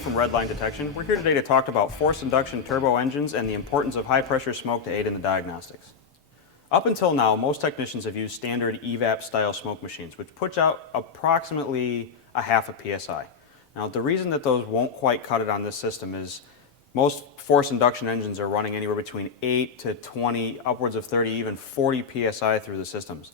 Steve from Redline Detection. We're here today to talk about forced induction turbo engines and the importance of high pressure smoke to aid in the diagnostics. Up until now, most technicians have used standard EVAP style smoke machines, which puts out approximately a half a PSI. Now, the reason that those won't quite cut it on this system is most forced induction engines are running anywhere between 8 to 20, upwards of 30, even 40 PSI through the systems.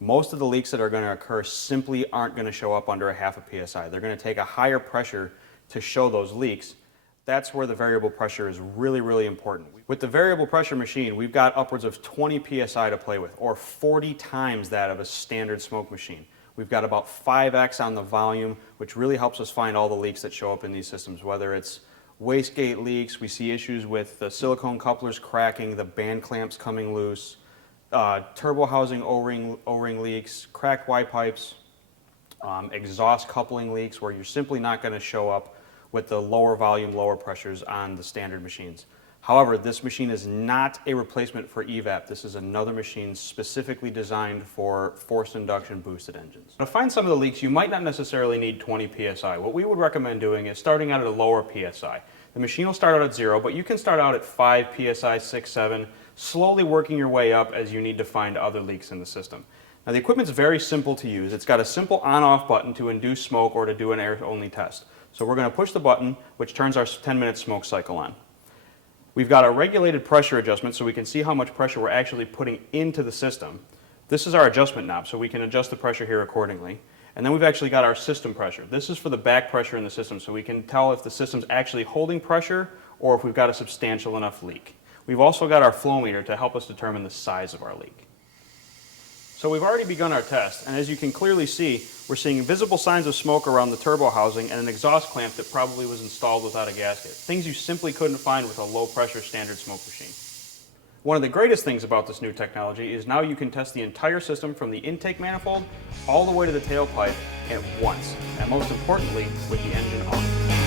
Most of the leaks that are going to occur simply aren't going to show up under a half a PSI. They're going to take a higher pressure to show those leaks. That's where the variable pressure is really, really important. With the variable pressure machine, we've got upwards of 20 PSI to play with, or 40 times that of a standard smoke machine. We've got about 5x on the volume, which really helps us find all the leaks that show up in these systems, whether it's wastegate leaks, we see issues with the silicone couplers cracking, the band clamps coming loose, turbo housing O-ring leaks, cracked Y pipes, exhaust coupling leaks where you're simply not going to show up with the lower volume, lower pressures on the standard machines. However, this machine is not a replacement for EVAP. This is another machine specifically designed for forced induction boosted engines. To find some of the leaks, you might not necessarily need 20 PSI. What we would recommend doing is starting out at a lower PSI. The machine will start out at 0, but you can start out at 5 PSI, 6, 7, slowly working your way up as you need to find other leaks in the system. Now, the equipment's very simple to use. It's got a simple on-off button to induce smoke or to do an air-only test. So we're going to push the button, which turns our 10-minute smoke cycle on. We've got a regulated pressure adjustment so we can see how much pressure we're actually putting into the system. This is our adjustment knob, so we can adjust the pressure here accordingly. And then we've actually got our system pressure. This is for the back pressure in the system, so we can tell if the system's actually holding pressure or if we've got a substantial enough leak. We've also got our flow meter to help us determine the size of our leak. So we've already begun our test, and as you can clearly see, we're seeing visible signs of smoke around the turbo housing and an exhaust clamp that probably was installed without a gasket. Things you simply couldn't find with a low-pressure standard smoke machine. One of the greatest things about this new technology is now you can test the entire system from the intake manifold all the way to the tailpipe at once, and most importantly, with the engine on.